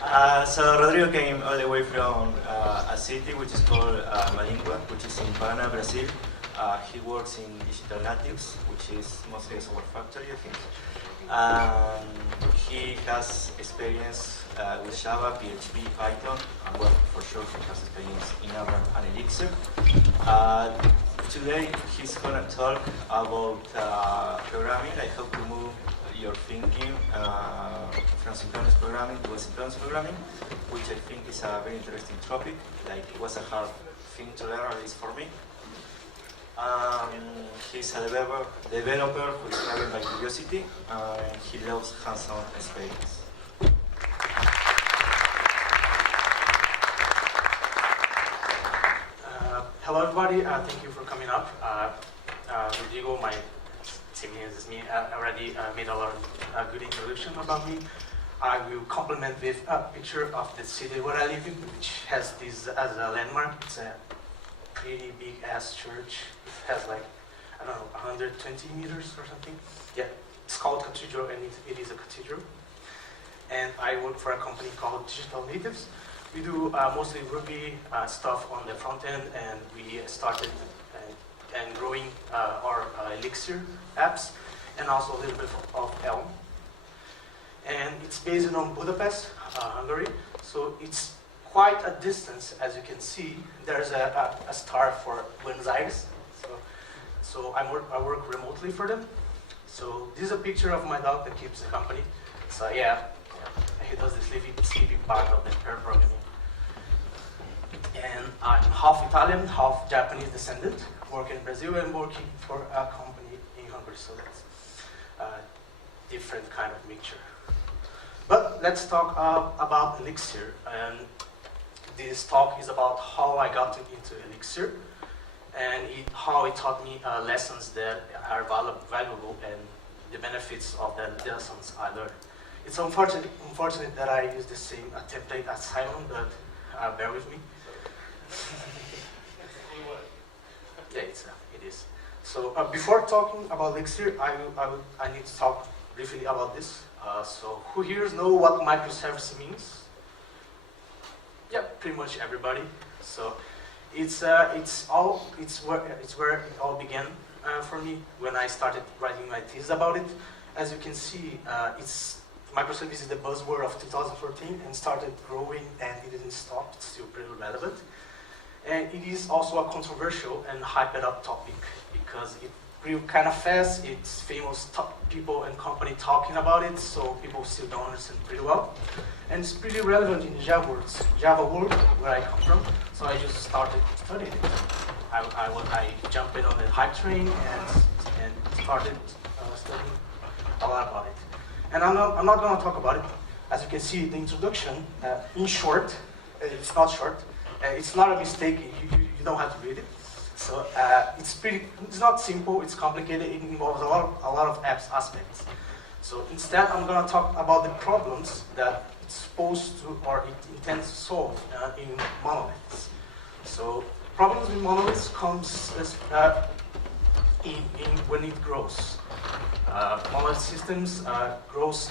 So Rodrigo came all the way from a city which is called Malingua, which is in Paraná, Brazil. He works in digital natives, which is mostly a software factory, I think. He has experience with Java, PHP, Python, and well, for sure he has experience in Erlang and Elixir. Today he's going to talk about programming. I hope to move your thinking from synchronous programming to asynchronous programming, which I think is a very interesting topic. Like, it was a hard thing to learn, at least for me. He's a developer who is driven by curiosity, and he loves hands-on experience. Hello everybody, thank you for coming up. Rodrigo, my teammate is me, already made a lot of good introduction about me. I will complement with a picture of the city where I live in, which has this as a landmark. It's a pretty big ass church. It has like, I don't know, 120 meters or something. Yeah, it's called Cathedral, and it is a cathedral. And I work for a company called Digital Natives. We do mostly Ruby stuff on the front end, and we started and growing our Elixir apps, and also a little bit of Elm. And it's based on Budapest, Hungary. So it's quite a distance, as you can see. There's a star for Buenos Aires. So I work remotely for them. So this is a picture of my dog that keeps the company. So yeah, he does the sleepy part of the pair programming. And I'm half Italian, half Japanese descendant, working in Brazil and working for a company in Hungary. So that's a different kind of mixture. But let's talk about Elixir. And this talk is about how I got into Elixir and how it taught me lessons that are valuable and the benefits of the lessons I learned. It's unfortunate that I use the same template as Simon, but bear with me. Yeah, it is. So before talking about Elixir, I need to talk briefly about this. So who here know what microservice means? Yeah, pretty much everybody. So it's where it all began for me when I started writing my thesis about it. As you can see, microservice is the buzzword of 2014 and started growing, and it didn't stop. It's still pretty relevant. And it is also a controversial and hyped up topic because it grew kind of fast. It's famous people and company talking about it, so people still don't understand pretty well. And it's pretty relevant in Java world, where I come from. So I just started studying it. I jumped in on the hype train and started studying a lot about it. And I'm not going to talk about it. As you can see, the introduction, in short, it's not short. It's not a mistake. You don't have to read it. So it's not simple. It's complicated. It involves a lot of apps aspects. So instead, I'm going to talk about the problems that it's supposed to or it intends to solve in monoliths. So problems with monoliths comes when it grows. Monolith systems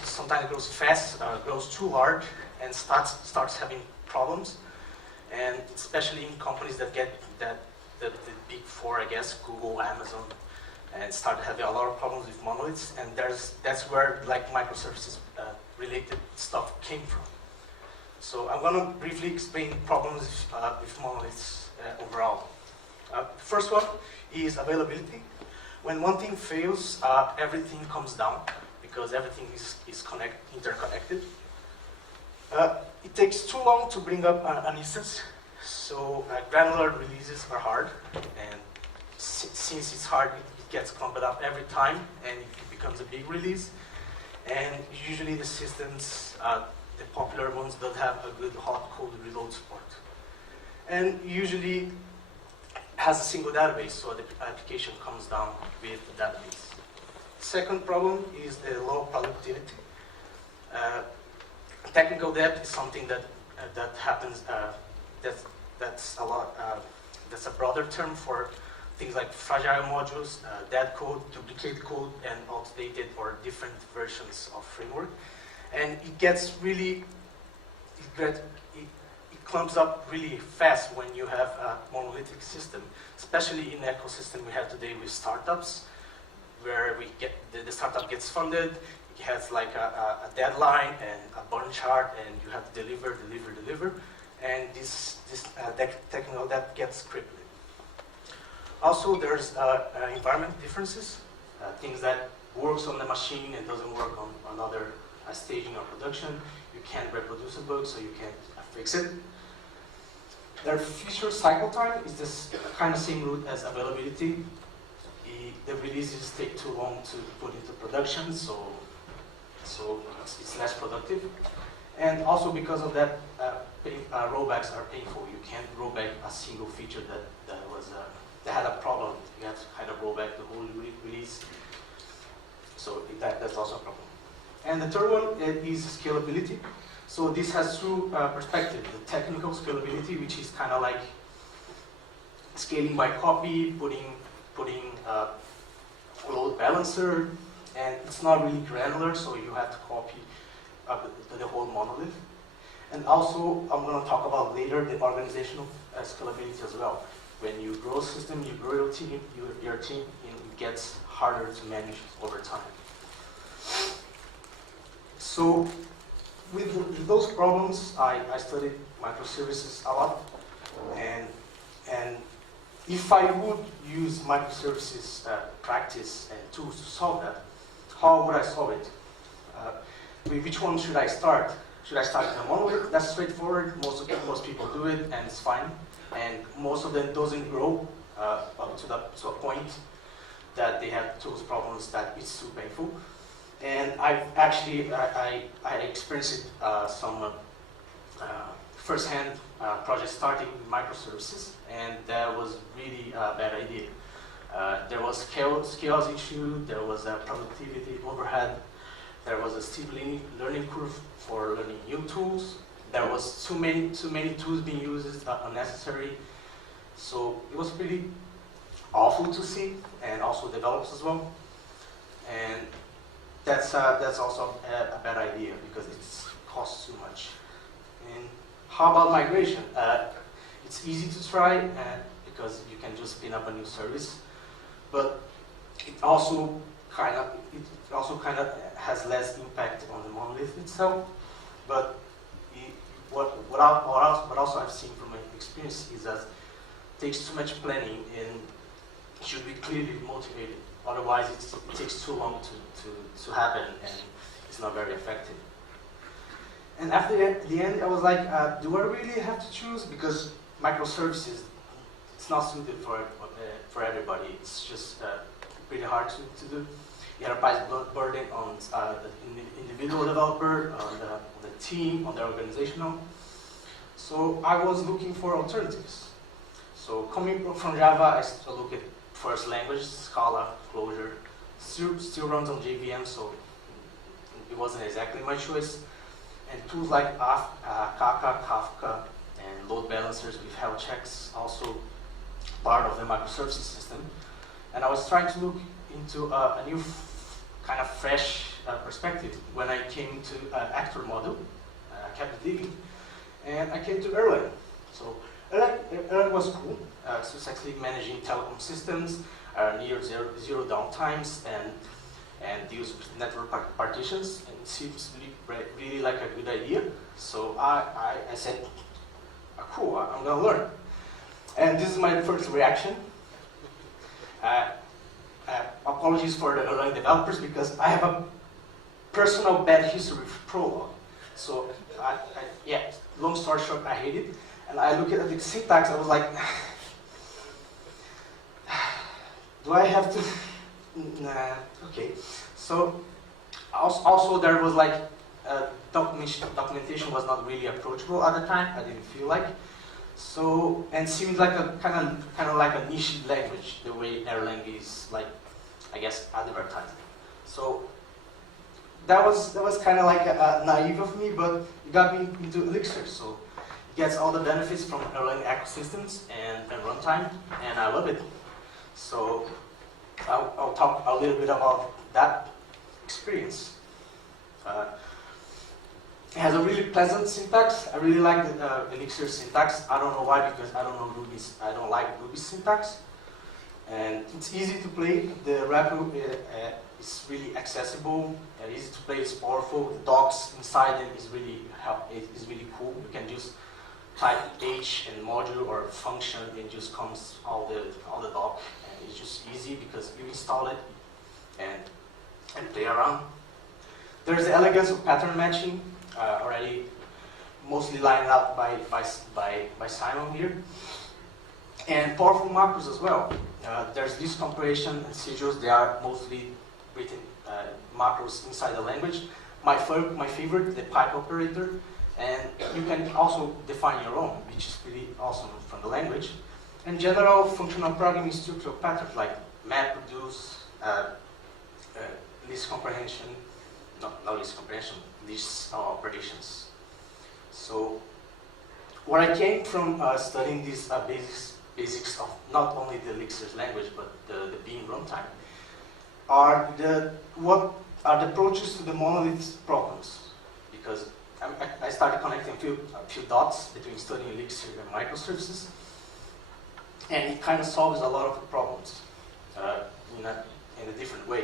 sometimes grows fast, grows too large, and starts having problems. And especially in companies that get the big four, I guess, Google, Amazon, and start having a lot of problems with monoliths. And that's where like microservices related stuff came from. So I'm going to briefly explain problems with monoliths overall. First one is availability. When one thing fails, everything comes down because everything is interconnected. It takes too long to bring up an instance, so granular releases are hard, and since it's hard, it gets clumped up every time, and it becomes a big release. And usually the systems, the popular ones, don't have a good hot code reload support. And usually has a single database, so the application comes down with the database. Second problem is the low productivity. Technical debt is something that happens. That's a lot. That's a broader term for things like fragile modules, dead code, duplicate code, and outdated or different versions of framework. And it gets really it clumps up really fast when you have a monolithic system, especially in the ecosystem we have today with startups, where we get the startup gets funded, it has like a deadline and a burn chart, and you have to deliver, and this technical debt gets crippled. Also, there's environment differences, things that works on the machine and doesn't work on another staging or production. You can't reproduce a bug, so you can't fix it. Their feature cycle time is this kind of same route as availability. The releases take too long to put into production, so it's less productive. And also because of that, rollbacks are painful. You can't roll back a single feature that had a problem. You have to kind of roll back the whole release. So that's also a problem. And the third one is scalability. So this has two perspectives: the technical scalability, which is kind of like scaling by copy, putting load balancer, and it's not really granular, so you have to copy the whole monolith. And also, I'm going to talk about later the organizational scalability as well. When you grow a system, you grow your team, it gets harder to manage over time. So, with those problems, I studied microservices a lot, and if I would use microservices practice and tools to solve that, how would I solve it? With which one should I start? Should I start with a monolith? That's straightforward. Most people do it, and it's fine. And most of them doesn't grow up to a point that they have those problems that it's too painful. And I've actually I experienced some first-hand project starting with microservices, and that was really a bad idea. There was scales issue, there was a productivity overhead, there was a steep learning curve for learning new tools. There was too many tools being used, unnecessary. So it was pretty awful to see, and also developers as well. And that's also a bad idea because it costs too much. And how about migration? It's easy to try because you can just spin up a new service, but it also kind of has less impact on the monolith itself. But what also I've seen from my experience is that it takes too much planning and should be clearly motivated. Otherwise, it takes too long to happen, and it's not very effective. And after the end, I was like, do I really have to choose? Because microservices, it's not suited for everybody. It's just pretty hard to do. It applies burden on the individual developer, on the team, on the organizational. So I was looking for alternatives. So coming from Java, I looked at first language, Scala, Clojure, still runs on JVM, so it wasn't exactly my choice. And tools like Kafka, and load balancers with health checks, also part of the microservices system. And I was trying to look into a new kind of fresh perspective when I came to actor model. I kept digging, and I came to Erlang. So Erlang was cool, successfully managing telecom systems, near zero downtimes, and deals with network partitions, and it seems really like a good idea. So I said, cool, I'm gonna learn. And this is my first reaction. Apologies for the Erlang developers because I have a personal bad history with Prolog. So yeah, long story short, I hate it. And I look at the syntax, I was like, do I have to? Nah, okay. So also there was like documentation was not really approachable at the time. I didn't feel like. So and seemed like a kind of like a niche language, the way Erlang is, like, I guess, advertising. So that was kind of like naive of me, but it got me into Elixir. So it gets all the benefits from Erlang ecosystems and runtime, and I love it. So I'll talk a little bit about that experience. It has a really pleasant syntax. I really like the Elixir syntax. I don't know why, because I don't know Ruby's. I don't like Ruby's syntax. And it's easy to play. The repo is really accessible and easy to play. It's powerful. The docs inside it is really cool. You can just type H and module or function, and just comes all the doc, and it's just easy because you install it and play around. There's the elegance of pattern matching, already mostly lined up by Simon here, and powerful macros as well. There's this comparison procedures. They are mostly written macros inside the language. My favorite, the pipe operator, and you can also define your own, which is pretty awesome from the language. In general, functional programming structural patterns like map, reduce, list comprehension, not list comprehension, list operations. So, where I came from studying these basics of not only the Elixir language but the Beam runtime are the approaches to the monoliths problems, because I started connecting a few dots between studying Elixir and microservices, and it kind of solves a lot of the problems in a different way.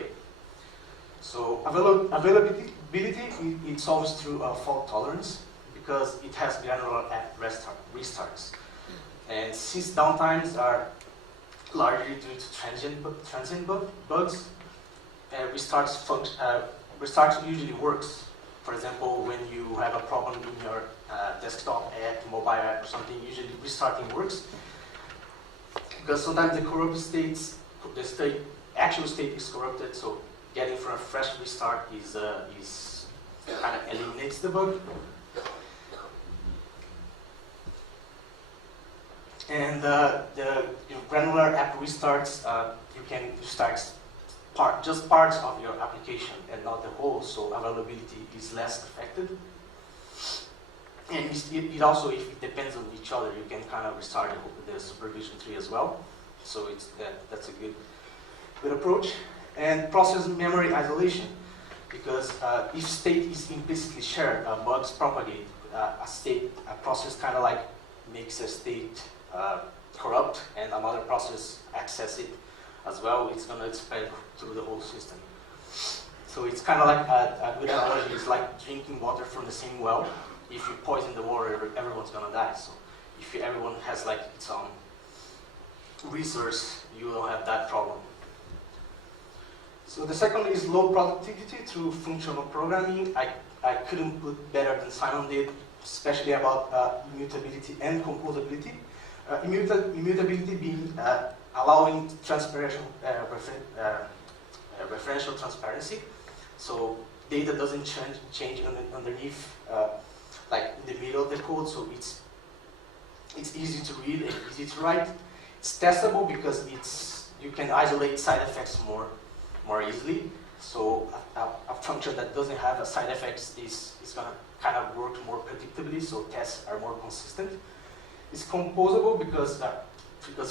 So availability, it solves through fault tolerance, because it has granular app restarts. And since downtimes are largely due to transient bugs, restarts usually works. For example, when you have a problem in your desktop app, mobile app or something, usually restarting works. Because sometimes the corrupt states, actual state is corrupted, so getting for a fresh restart is kind of eliminates the bug. And the granular app restarts, you can restart just parts of your application and not the whole, so availability is less affected. And it also, if it depends on each other, you can kind of restart the supervision tree as well. So that's a good approach. And process memory isolation, because if state is implicitly shared, bugs propagate. A process kind of like makes a state corrupt, and another process access it as well. It's going to spread through the whole system. So it's kind of like a good analogy. It's like drinking water from the same well. If you poison the water, everyone's going to die. So if everyone has like its own resource, you will have that problem. So the second is low productivity through functional programming. I couldn't put better than Simon did, especially about immutability and composability. Immutability being allowing referential transparency. So data doesn't change underneath, like in the middle of the code. So it's easy to read and easy to write. It's testable because you can isolate side effects more easily. So a function that doesn't have a side effects is going to kind of work more predictably. So tests are more consistent. It's composable because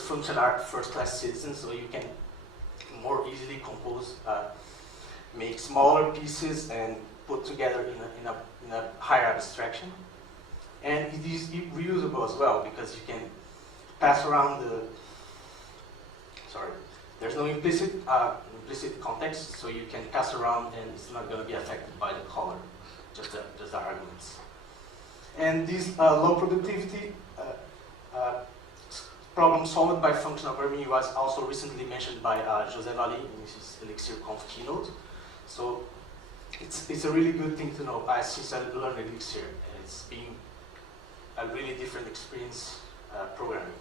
functions are first-class citizens, so you can more easily compose, make smaller pieces and put together in a higher abstraction. And it is reusable as well, because you can pass around there's no implicit context, so you can pass around and it's not going to be affected by the color, just the arguments. And this low productivity problem solved by functional programming was also recently mentioned by José Valli in his Elixir Conf keynote. So it's a really good thing to know. Since I learned Elixir, it's been a really different experience programming.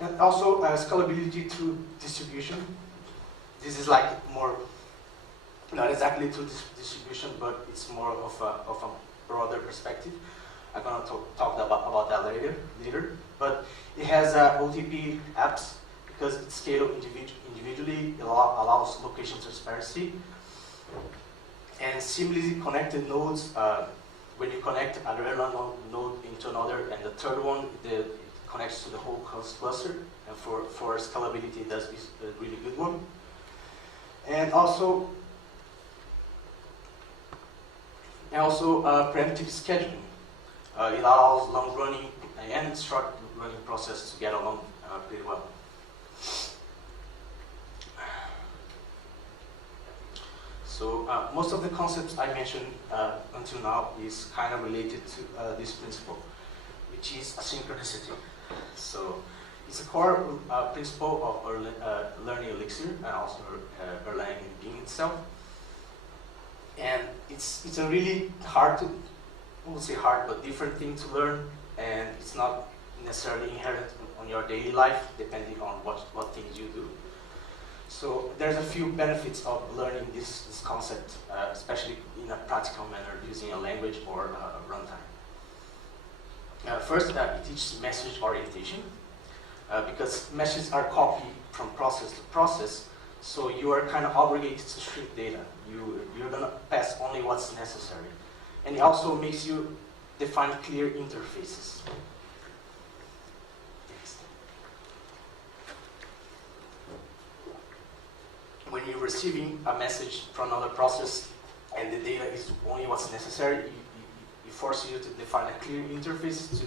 And also scalability through distribution. This is like more, not exactly through distribution, but it's more of a broader perspective. I'm going to talk about that later. But it has OTP apps because it's scaled individually. It allows location transparency. And seamlessly connected nodes, when you connect an Erlang node into another, and the third one, it connects to the whole cluster. And for scalability, that's a really good one. And also, And also preemptive scheduling. It allows long-running and short-running process to get along pretty well. So most of the concepts I mentioned until now is kind of related to this principle, which is asynchronicity. So it's a core principle of learning Elixir and also Erlang and Being itself. And it's a really hard to, I won't say hard, but different thing to learn, and it's not necessarily inherent on your daily life, depending on what things you do. So there's a few benefits of learning this concept, especially in a practical manner, using a language or a runtime. First, it teaches message orientation, because messages are copied from process to process, so you are kind of obligated to shrink data. You're going to pass only what's necessary. And it also makes you define clear interfaces. When you're receiving a message from another process and the data is only what's necessary, it forces you to define a clear interface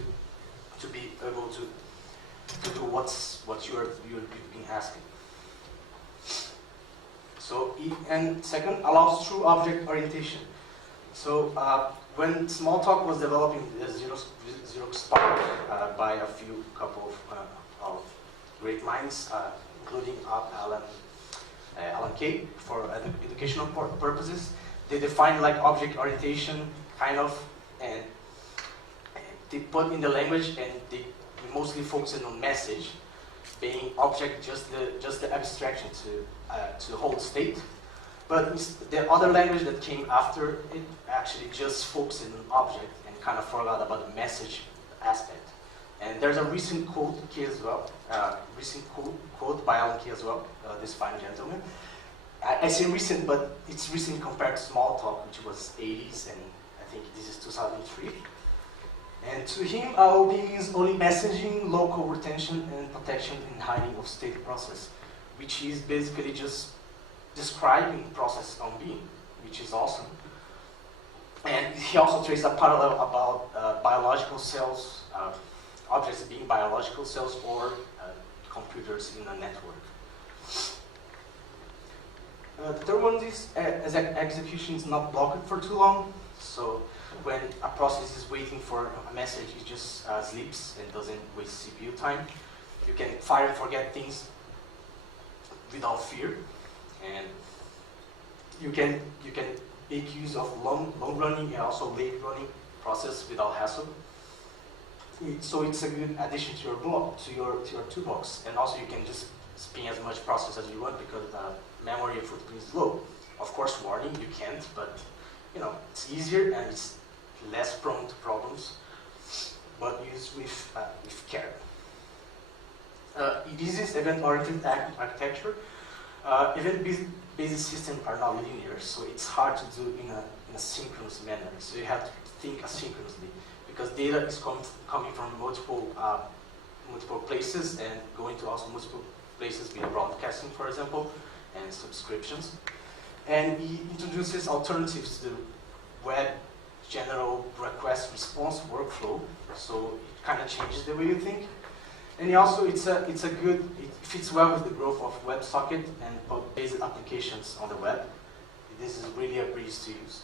to be able to do what you're being asking. So, and second, allows true object orientation. So when Smalltalk was developing Xerox Spark by a couple of great minds, including Alan Kay, for educational purposes, they defined like object orientation, kind of, and they put in the language, and they mostly focused on message, being object just the abstraction to hold state. But the other language that came after it actually just focused on object and kind of forgot about the message aspect. And there's a recent quote here as well, recent quote by Alan Kay as well, this fine gentleman. I say recent, but it's recent compared to Smalltalk, which was 80s, and I think this is 2003. And to him, OOP means only messaging, local retention, and protection and hiding of state process, which is basically just describing process on being, which is awesome. And he also traced a parallel about biological cells, objects being biological cells or computers in a network. The third one is execution is not blocked for too long. So when a process is waiting for a message, it just sleeps and doesn't waste CPU time. You can fire and forget things without fear, and you can make use of long running and also late running process without hassle. So it's a good addition to your toolbox, and also you can just spin as much process as you want because memory footprint is low. Of course, warning you can't, but you know it's easier and it's less prone to problems, but used with care. It uses event-oriented architecture. Event-based systems are not linear, so it's hard to do in a synchronous manner. So you have to think asynchronously, because data is coming from multiple places and going to also multiple places via broadcasting, for example, and subscriptions. And it introduces alternatives to web general request response workflow, so it kind of changes the way you think. And also it fits well with the growth of WebSocket and web-based applications on the web. This is really a breeze to use.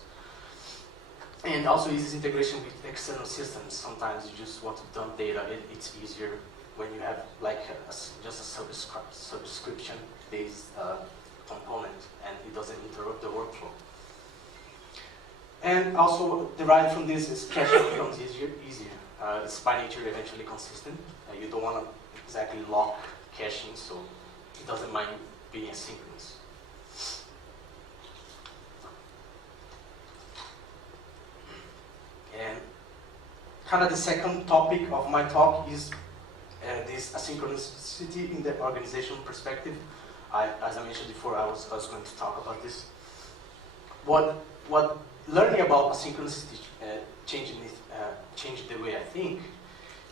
And also uses integration with external systems. Sometimes you just want to dump data. It's easier when you have like just a subscription-based component, and it doesn't interrupt the workflow. And also derived from this is caching becomes easier. It's by nature eventually consistent. You don't want to exactly lock caching, so it doesn't mind being asynchronous. And kind of the second topic of my talk is this asynchronicity in the organizational perspective. As I mentioned before, I was going to talk about this. What learning about asynchronicity changed the way I think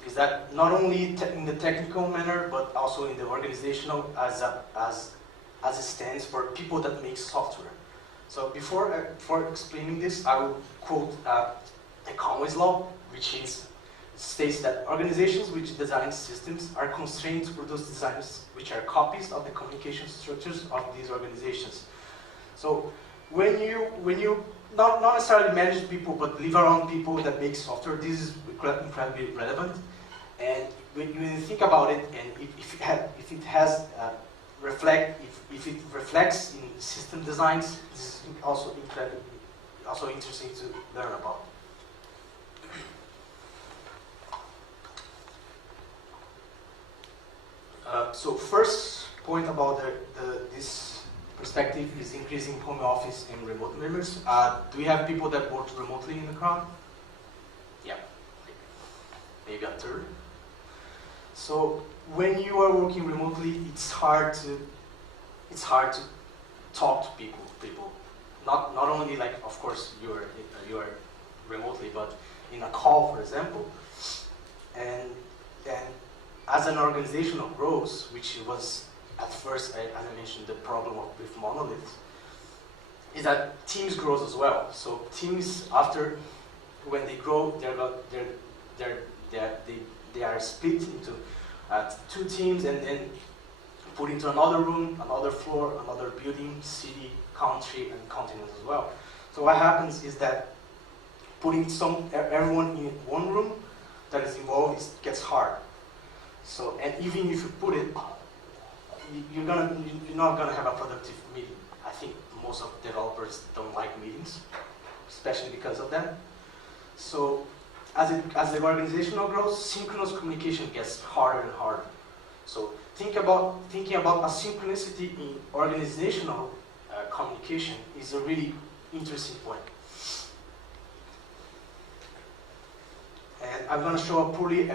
is that not only in the technical manner, but also in the organizational as it stands for people that make software. So before explaining this, I will quote the Conway's law, which states that organizations which design systems are constrained to produce designs which are copies of the communication structures of these organizations. So when you not necessarily manage people, but live around people that make software, this is incredibly relevant. And when you think about it, and if it reflects in system designs, this is also interesting to learn about. So first point about this perspective is increasing home office and remote members. Do we have people that work remotely in the crowd? Yeah, maybe a third. So when you are working remotely, it's hard to talk to people. Not only like, of course, you are remotely, but in a call, for example. And then as an organizational grows, which was at first, as I mentioned, the problem with monoliths, is that teams grows as well. So teams, after when they grow, they are split into 2 teams and then put into another room, another floor, another building, city, country, and continent as well. So what happens is that putting everyone in one room that is involved gets hard. So, and even if you put it, you're not gonna have a productive meeting. I think most of developers don't like meetings, especially because of that. So, as the organizational grows, synchronous communication gets harder and harder. So, thinking about asynchronicity in organizational communication is a really interesting point. And I'm going to show a poorly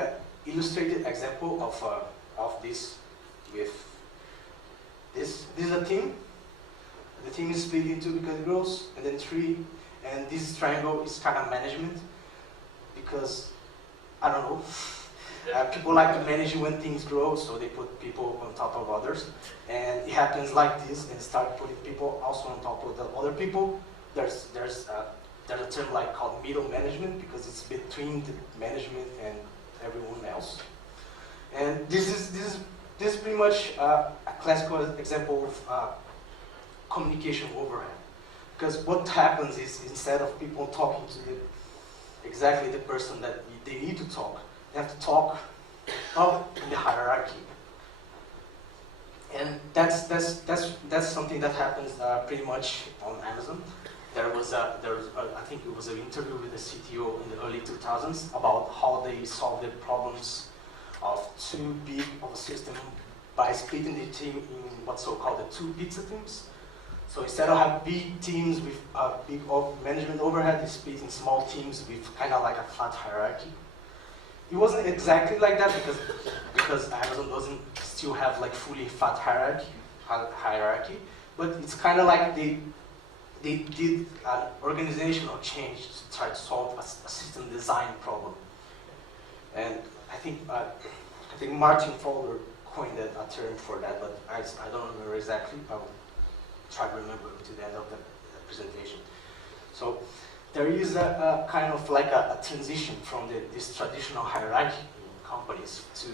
illustrated example of this with this. This is a team. The team is split into because it grows, and then 3, and this triangle is kind of management, because I don't know. People like to manage when things grow, so they put people on top of others, and it happens like this, and start putting people also on top of the other people. There's a term like called middle management, because it's between the management and everyone else. And this is pretty much a classical example of communication overhead, because what happens is, instead of people talking to exactly the person that they need to talk, they have to talk up in the hierarchy. And that's something that happens pretty much on Amazon. There was I think it was an interview with the CTO in the early 2000s about how they solved the problems of too big of a system by splitting the team in what's so-called the 2 pizza teams. So instead of having big teams with big management overhead, they split in small teams with kind of like a flat hierarchy. It wasn't exactly like that because Amazon doesn't still have like fully flat hierarchy, but it's kind of like they did an organizational change to try to solve a system design problem. And I think Martin Fowler coined a term for that, but I don't remember exactly. I will try to remember to the end of the presentation. So there is a kind of like a transition from this traditional hierarchy in companies to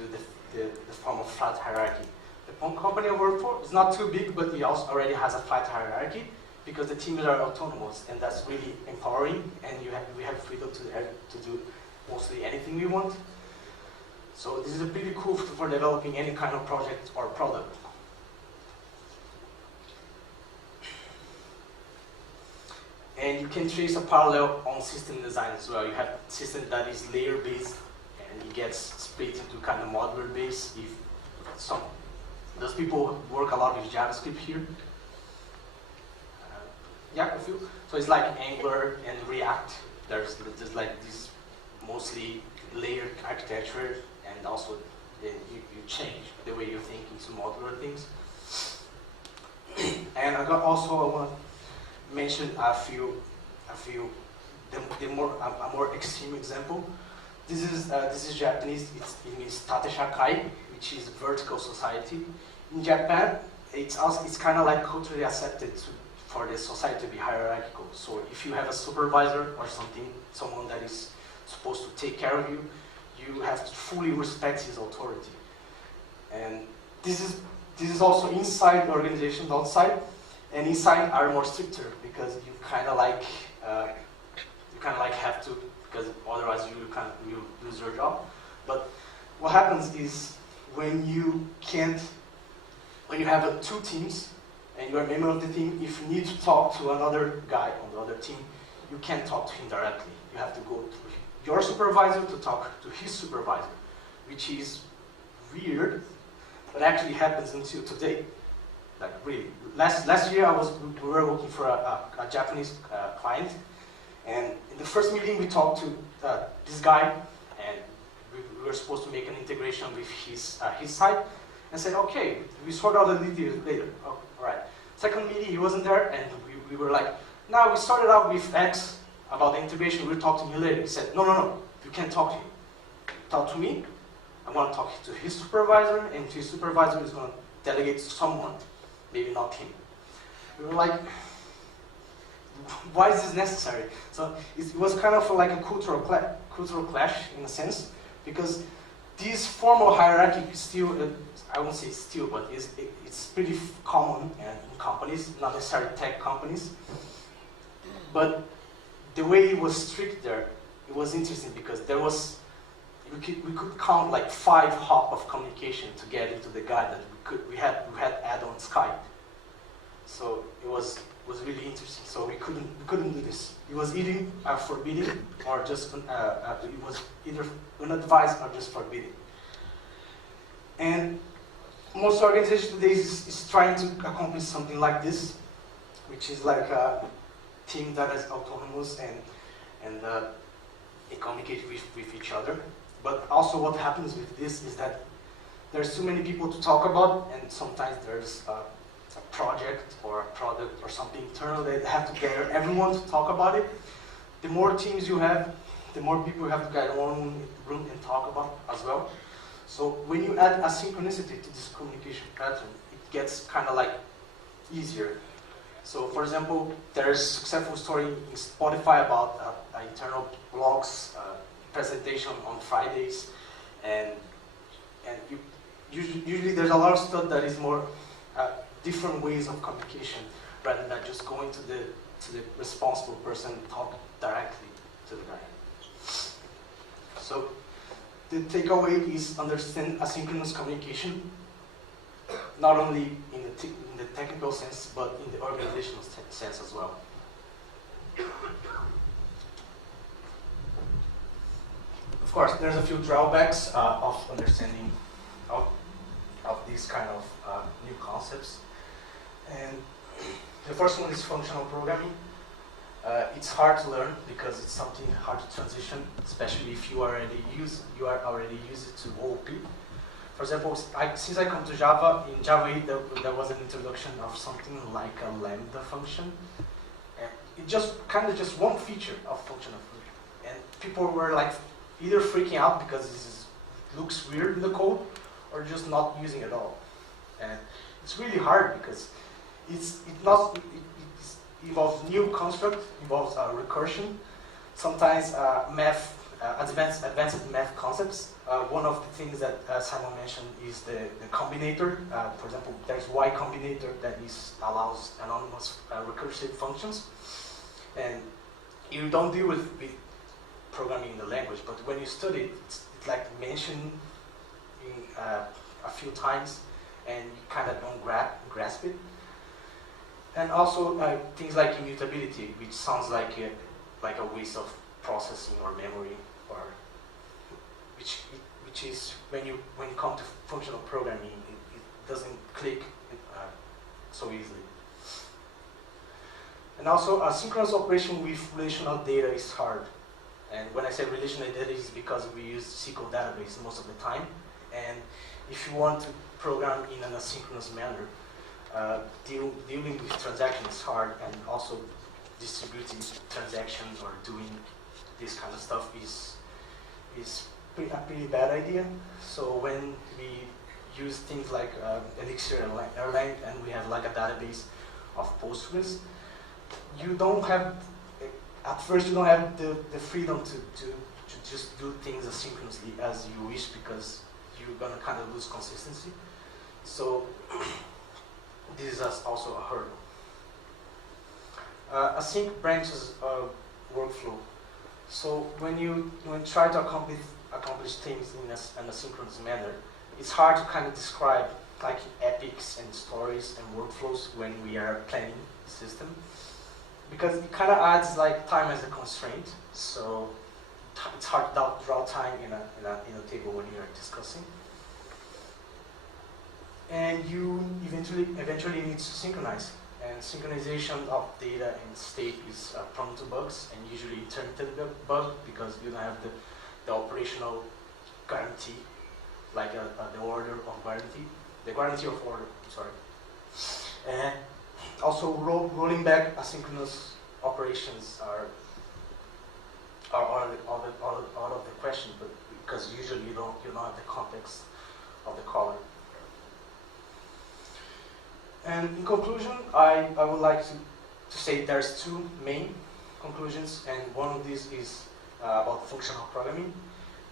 the form of flat hierarchy. The company I work for is not too big, but it also already has a flat hierarchy, because the teams are autonomous, and that's really empowering, and we have freedom to do mostly anything we want. So this is pretty cool for developing any kind of project or product. And you can trace a parallel on system design as well. You have a system that is layer-based, and it gets split into kind of modular-based. Those people work a lot with JavaScript here. Yeah, a few. So it's like Angular and React. There's like this mostly layered architecture, and also you change the way you think into modular things. And I want to mention a more extreme example. This is Japanese. It means tate shakai, which is vertical society. In Japan, it's kind of like culturally accepted for the society to be hierarchical. So if you have a supervisor or something, someone that is supposed to take care of you, you have to fully respect his authority. And this is also inside the organization, outside, and inside are more stricter because you kind of like have to, because otherwise you lose your job. But what happens is when you have two teams and you are a member of the team, if you need to talk to another guy on the other team, you can't talk to him directly. You have to go to your supervisor to talk to his supervisor, which is weird, but actually happens until today. Like really, last year we were working for a Japanese client, and in the first meeting we talked to this guy, and we were supposed to make an integration with his side, and said, okay, we sort out the details later. Oh, all right. Second meeting, he wasn't there, and we were like, now we started out with X about the integration. We'll talk to him later. He said, no, you can't talk to him. Talk to me. I'm going to talk to his supervisor, and his supervisor is going to delegate to someone, maybe not him. We were like, why is this necessary? So it was kind of like a cultural clash in a sense, because this formal hierarchy is still, I won't say still, but it's pretty common in companies, not necessarily tech companies. But the way it was strict there, it was interesting because we could count like 5 hops of communication to get into the guide that we had add on Skype. So it was really interesting. So we couldn't do this. It was either forbidden or just it was either unadvised or just forbidden. And most organizations today is trying to accomplish something like this, which is like a team that is autonomous and they communicate with each other. But also what happens with this is that there's too many people to talk about, and sometimes there's a project or a product or something internal that have to gather everyone to talk about it. The more teams you have, the more people you have to gather in one room and talk about as well. So when you add asynchronicity to this communication pattern, it gets kind of like easier. So for example, there's a successful story in Spotify about internal blogs presentation on Fridays, and usually there's a lot of stuff that is more different ways of communication rather than just going to the responsible person and talk directly to the guy. So the takeaway is understand asynchronous communication, not only in the technical sense, but in the organizational sense as well. Of course, there's a few drawbacks of understanding of these kind of new concepts. And the first one is functional programming. It's hard to learn because it's something hard to transition, especially if you are already used to OOP. For example, since I come to Java, in Java 8 there was an introduction of something like a lambda function. And it just just one feature of functional programming. And people were like either freaking out because this looks weird in the code, or just not using it at all. And it's really hard because it involves new construct, involves recursion, sometimes advanced math concepts. One of the things that Simon mentioned is the combinator. For example, there's Y combinator that allows anonymous recursive functions. And you don't deal with programming in the language, but when you study it, it's like mentioned a few times, and you kind of don't grasp it. And also things like immutability, which sounds like a waste of processing or memory, or which is when you come to functional programming, it doesn't click so easily. And also, asynchronous operation with relational data is hard. And when I say relational data, it's because we use SQL database most of the time. And if you want to program in an asynchronous manner, dealing with transactions is hard, and also distributing transactions or doing this kind of stuff is a pretty bad idea. So when we use things like Elixir and Erlang, and we have like a database of Postgres, you don't have, at first you don't have the freedom to just do things asynchronously as you wish, because you're gonna kind of lose consistency. So this is also a hurdle. Async branches workflow. So when you try to accomplish things in an asynchronous manner, it's hard to kind of describe like epics and stories and workflows when we are planning the system, because it kind of adds like time as a constraint. So it's hard to draw time in a table when you are discussing. And you eventually need to synchronize. And synchronization of data and state is prone to bugs, and usually intermittent bug, because you don't have the operational guarantee, like the order of guarantee, the guarantee of order, sorry. And also rolling back asynchronous operations are out of the question, but because usually you don't have the context of the caller. And in conclusion, I would like to say there's two main conclusions, and one of these is about functional programming.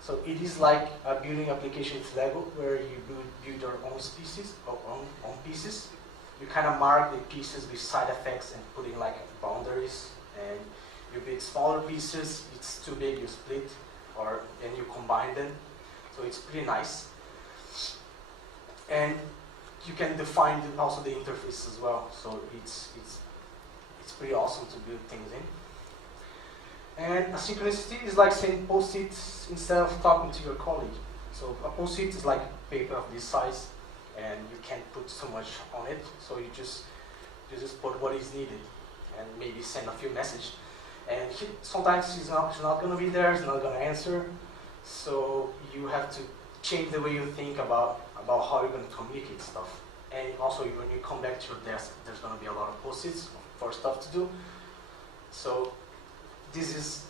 So it is like building application with Lego, where you build your own pieces, You kind of mark the pieces with side effects and put in like boundaries, and you build smaller pieces. It's too big, you split, or then you combine them. So it's pretty nice. And you can define also the interface as well. So it's pretty awesome to build things in. And asynchronicity is like saying post-its instead of talking to your colleague. So a post-it is like paper of this size, and you can't put so much on it. So you just put what is needed, and maybe send a few messages. And sometimes he's not going to be there. He's not going to answer. So you have to change the way you think about how you're going to communicate stuff. And also, when you come back to your desk, there's going to be a lot of post-its for stuff to do. So this is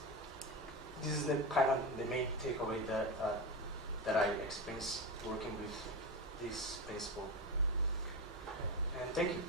the kind of the main takeaway that I experienced working with this principle. And thank you.